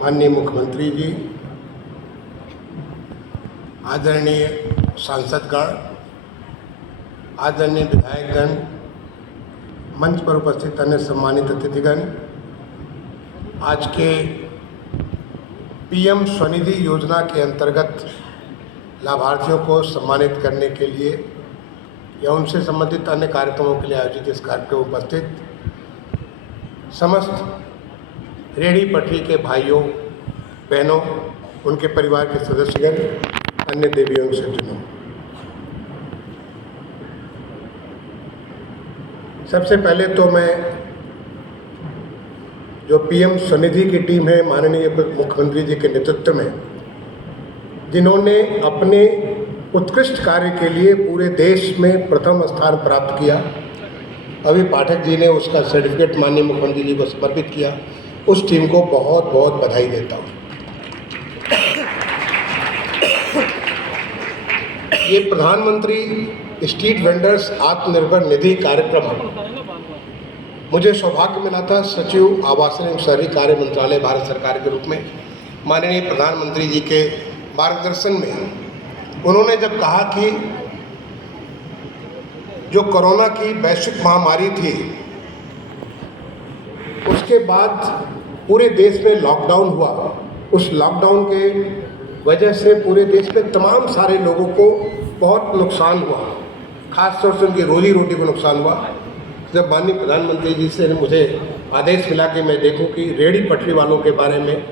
माननीय मुख्यमंत्री जी, आदरणीय सांसदगण, आदरणीय विधायकगण, मंच पर उपस्थित अन्य सम्मानित अतिथिगण, आज के पीएम स्वनिधि योजना के अंतर्गत लाभार्थियों को सम्मानित करने के लिए या उनसे संबंधित अन्य कार्यक्रमों के लिए आयोजित इस कार्यक्रम में उपस्थित समस्त रेहड़ी पटरी के भाइयों बहनों, उनके परिवार के सदस्यगण, अन्य देवियों से सज्जनों, सबसे पहले तो मैं जो पीएम स्वनिधि की टीम है माननीय मुख्यमंत्री जी के नेतृत्व में, जिन्होंने अपने उत्कृष्ट कार्य के लिए पूरे देश में प्रथम स्थान प्राप्त किया, अभी पाठक जी ने उसका सर्टिफिकेट माननीय मुख्यमंत्री जी को समर्पित किया, उस टीम को बहुत बहुत बधाई देता हूँ। ये प्रधानमंत्री स्ट्रीट वेंडर्स आत्मनिर्भर निधि कार्यक्रम मुझे सौभाग्य मिला था सचिव आवासन एवं शहरी कार्य मंत्रालय भारत सरकार के रूप में माननीय प्रधानमंत्री जी के मार्गदर्शन में। उन्होंने जब कहा कि जो कोरोना की वैश्विक महामारी थी, उसके बाद पूरे देश में लॉकडाउन हुआ, उस लॉकडाउन के वजह से पूरे देश में तमाम सारे लोगों को बहुत नुकसान हुआ, खासतौर से उनकी रोजी रोटी को नुकसान हुआ। जब माननीय प्रधानमंत्री जी से मुझे आदेश मिला कि मैं देखूं कि रेहड़ी पटरी वालों के बारे में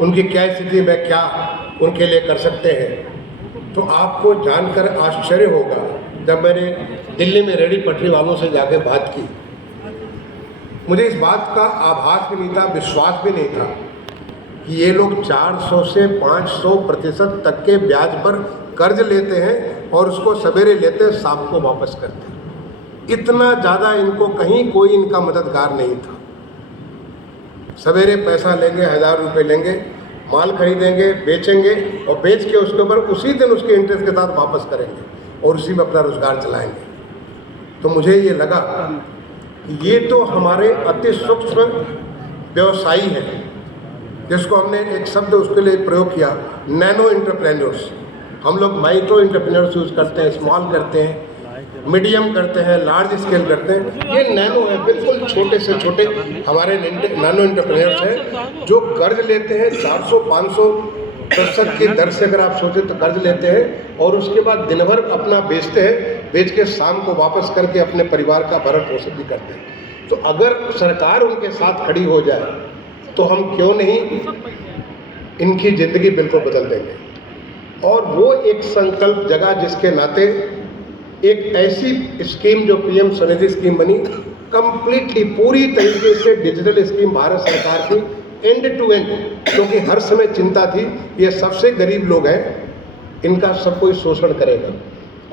उनकी क्या स्थिति में क्या उनके लिए कर सकते हैं, तो आपको जानकर आश्चर्य होगा, जब मैंने दिल्ली में रेहड़ी पटरी वालों से जाकर बात की, मुझे इस बात का आभास भी नहीं था, विश्वास भी नहीं था कि ये लोग 400 से 500% तक के ब्याज पर कर्ज लेते हैं और उसको सवेरे लेते हैं, शाम को वापस करते हैं। इतना ज़्यादा इनको कहीं कोई इनका मददगार नहीं था। सवेरे पैसा लेंगे, 1000 रुपये लेंगे, माल खरीदेंगे, बेचेंगे और बेच के उसके ऊपर उसी दिन उसके इंटरेस्ट के साथ वापस करेंगे और उसी में अपना रोजगार चलाएंगे। तो मुझे ये लगा कि ये तो हमारे अति सूक्ष्म व्यवसायी हैं, जिसको हमने एक शब्द उसके लिए प्रयोग किया, नैनो एंटरप्रेन्योर्स। हम लोग माइक्रो एंटरप्रेन्योर्स यूज़ करते हैं, स्मॉल करते हैं, मीडियम करते हैं, लार्ज स्केल करते हैं। ये नैनो है, बिल्कुल छोटे से छोटे हमारे नैनो एंटरप्रेन्योर्स हैं, जो कर्ज लेते हैं 400-500% की दर से। अगर आप सोचें तो कर्ज लेते हैं और उसके बाद दिन भर अपना बेचते हैं, बेच के शाम को वापस करके अपने परिवार का भरण पोषण भी करते हैं। तो अगर सरकार उनके साथ खड़ी हो जाए तो हम क्यों नहीं इनकी ज़िंदगी बिल्कुल बदल देंगे। और वो एक संकल्प जगह, जिसके नाते एक ऐसी स्कीम जो पीएम स्वनिधि स्कीम बनी, कंप्लीटली पूरी तरीके से डिजिटल स्कीम भारत सरकार की एंड टू एंड, क्योंकि हर समय चिंता थी ये सबसे गरीब लोग हैं, इनका सब कोई शोषण करेगा,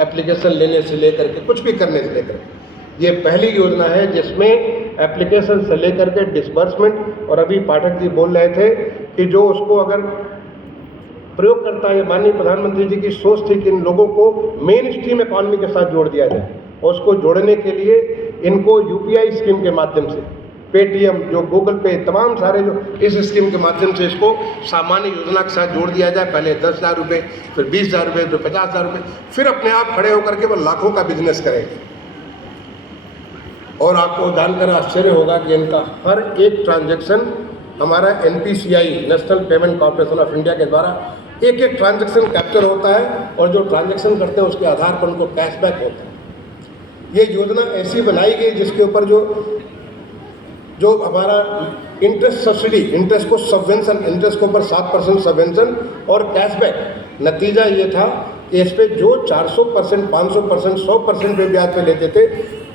एप्लीकेशन लेने से लेकर के कुछ भी करने से लेकर के। ये पहली योजना है जिसमें एप्लीकेशन से लेकर के डिसबर्समेंट, और अभी पाठक जी बोल रहे थे कि जो उसको अगर प्रयोग करता है, माननीय प्रधानमंत्री जी की सोच थी कि इन लोगों को मेन स्ट्रीम इकॉनमी के साथ जोड़ दिया जाए, और उसको जोड़ने के लिए इनको यूपीआई स्कीम के माध्यम से, पेटीएम, जो गूगल पे, तमाम सारे जो इस स्कीम के माध्यम से इसको सामान्य योजना के साथ जोड़ दिया जाए। पहले 10,000 रुपये, फिर 20,000 रुपये, फिर 50,000 रुपये, फिर अपने आप खड़े होकर के वो लाखों का बिजनेस करेंगे। और आपको जानकर आश्चर्य होगा कि इनका हर एक ट्रांजैक्शन हमारा NPCI, national payment corporation of India के द्वारा एक एक ट्रांजैक्शन कैप्चर होता है, और जो ट्रांजैक्शन करते हैं उसके आधार पर उनको कैशबैक होता है। ये योजना ऐसी बनाई गई जिसके ऊपर जो हमारा इंटरेस्ट सब्सिडी, इंटरेस्ट को सबवेंशन, इंटरेस्ट के ऊपर 7% सबवेंशन और कैशबैक। नतीजा ये था कि इस पर जो 400%, 500%, 100% पे ब्याज पे लेते थे,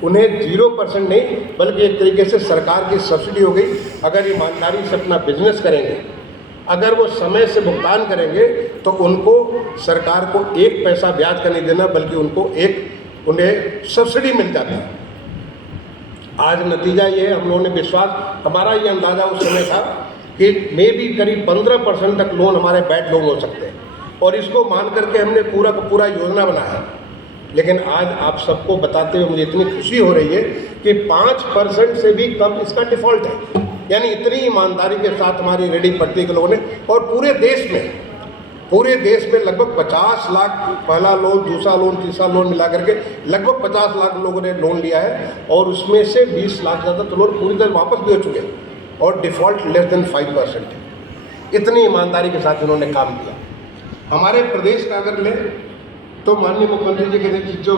उन्हें 0% नहीं, बल्कि एक तरीके से सरकार की सब्सिडी हो गई। अगर ईमानदारी से अपना बिजनेस करेंगे, अगर वो समय से भुगतान करेंगे, तो उनको सरकार को एक पैसा ब्याज का नहीं देना, बल्कि उन्हें सब्सिडी मिल जाती है। आज नतीजा ये है, हम लोगों ने विश्वास, हमारा ये अंदाज़ा उस समय था कि मे भी करीब 15% तक लोन हमारे बैड लोन हो सकते हैं, और इसको मान करके हमने पूरा का पूरा योजना बनाया। लेकिन आज आप सबको बताते हुए मुझे इतनी खुशी हो रही है कि 5% से भी कम इसका डिफ़ॉल्ट है। यानी इतनी ईमानदारी के साथ हमारी रेडी पटरी के लोगों ने, और पूरे देश में लगभग 50 लाख पहला लोन, दूसरा लोन, तीसरा लोन मिला करके लगभग 50 लाख लोगों ने लोन लिया है, और उसमें से 20 लाख ज़्यादा तो लोन पूरी तरह वापस भी हो चुके हैं, और डिफ़ॉल्ट लेस देन 5% है। इतनी ईमानदारी के साथ इन्होंने काम किया। हमारे प्रदेश का अगर लें तो माननीय मुख्यमंत्री जी के नेतृत्व जो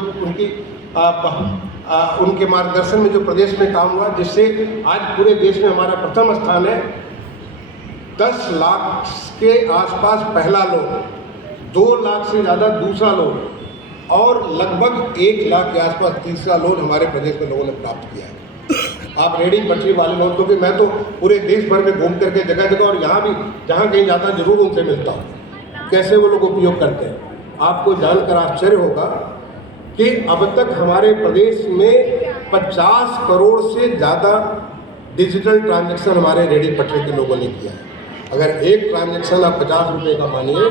उनके मार्गदर्शन में जो प्रदेश में काम हुआ, जिससे आज पूरे देश में हमारा प्रथम स्थान है। 10 लाख के आसपास पहला लोन, 2 लाख से ज़्यादा दूसरा लोन, और लगभग 1 लाख के आसपास तीसरा लोन हमारे प्रदेश में लोगों ने प्राप्त किया है। आप रेडी पटरी वाले लोग, क्योंकि मैं तो पूरे देश भर में घूम करके जगह जगह और यहाँ भी जहाँ कहीं जाता जरूर उनसे मिलता हूँ, कैसे वो लोग उपयोग करते हैं। आपको जानकर आश्चर्य होगा कि अब तक हमारे प्रदेश में 50 करोड़ से ज़्यादा डिजिटल ट्रांजैक्शन हमारे रेडी पटरी के लोगों ने किया है। अगर एक ट्रांजैक्शन आप 50 रुपये का मानिए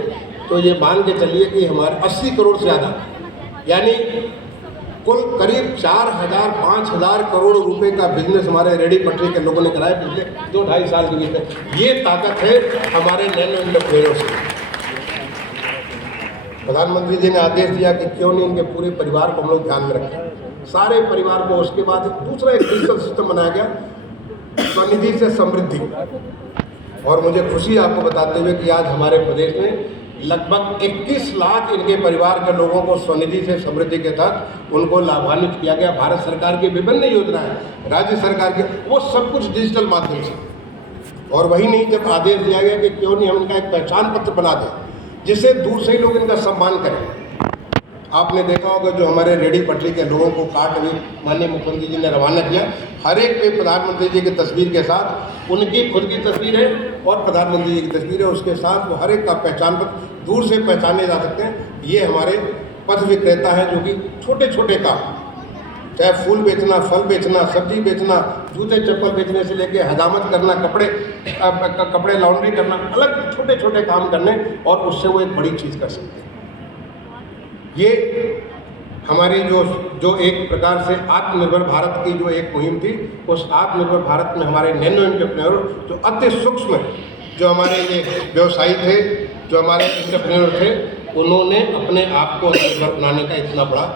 तो ये मान के चलिए कि हमारे 80 करोड़ से ज़्यादा, यानी कुल करीब 4,000-5,000 करोड़ रुपए का बिजनेस हमारे रेडी पटरी के लोगों ने कराया पिछले 2-2.5 साल के भीतर। ये ताकत है हमारे नैनो एंटरप्रेन्योर्स की। प्रधानमंत्री जी ने आदेश दिया कि क्यों नहीं इनके पूरे परिवार को हम लोग ध्यान में रखें, सारे परिवार को। उसके बाद दूसरा एक डिजिटल सिस्टम बनाया गया, स्वनिधि से समृद्धि। और मुझे खुशी है आपको बताते हुए कि आज हमारे प्रदेश में लगभग 21 लाख इनके परिवार के लोगों को स्वनिधि से समृद्धि के तहत उनको लाभान्वित किया गया। भारत सरकार की विभिन्न योजनाएं, राज्य सरकार के, वो सब कुछ डिजिटल माध्यम से। और वही नहीं, जब आदेश दिया गया कि क्यों नहीं हम इनका एक पहचान पत्र बना दें जिससे दूर से ही लोग इनका सम्मान करें। आपने देखा होगा जो हमारे रेडी पटरी के लोगों को कार्ड भी माननीय मुख्यमंत्री जी ने रवाना किया, हर एक पे प्रधानमंत्री जी की तस्वीर के साथ उनकी खुद की तस्वीर है और प्रधानमंत्री जी की तस्वीर है, उसके साथ वो हर एक का पहचान पत्र दूर से पहचाने जा सकते हैं। ये हमारे पथ विक्रेता हैं जो कि छोटे छोटे काम, चाहे फूल बेचना, फल बेचना, सब्जी बेचना, जूते चप्पल बेचने से लेके हजामत करना, कपड़े लॉन्ड्री करना, अलग छोटे छोटे काम करने, और उससे वो एक बड़ी चीज़ कर सकते हैं। ये हमारी जो एक प्रकार से आत्मनिर्भर भारत की जो एक मुहिम थी, उस आत्मनिर्भर भारत में हमारे नैनो एंटरप्रेन्योर जो अति सूक्ष्म, जो हमारे ये व्यवसायी थे, जो हमारे एंटरप्रेन्योर थे, उन्होंने अपने आप को आत्मनिर्भर बनाने का इतना बड़ा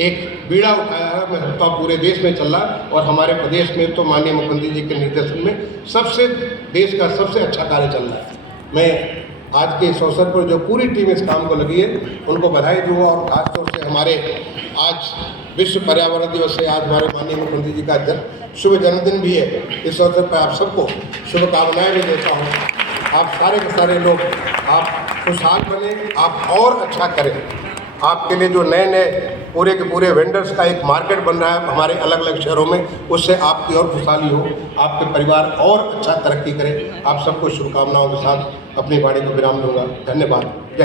एक बीड़ा उठाया है। मैं समझता हूँ पूरे देश में चल रहा, और हमारे प्रदेश में तो माननीय मुख्यमंत्री जी के निर्देशन में देश का सबसे अच्छा कार्य चल रहा है। मैं आज के इस अवसर पर जो पूरी टीम इस काम को लगी है उनको बधाई दूँ, और खासतौर से हमारे आज विश्व पर्यावरण दिवस है, आज हमारे माननीय मुख्यमंत्री जी का शुभ जन्मदिन भी है। इस अवसर पर आप सबको शुभकामनाएं भी देता हूँ। आप सारे के सारे लोग आप खुशहाल बने, आप और अच्छा करें। आपके लिए जो नए नए पूरे के पूरे वेंडर्स का एक मार्केट बन रहा है हमारे अलग अलग शहरों में, उससे आपकी और खुशहाली हो, आपके परिवार और अच्छा तरक्की करे। आप सबको शुभकामनाओं के साथ अपनी वाणी को विराम दूंगा। धन्यवाद। जय हिंद।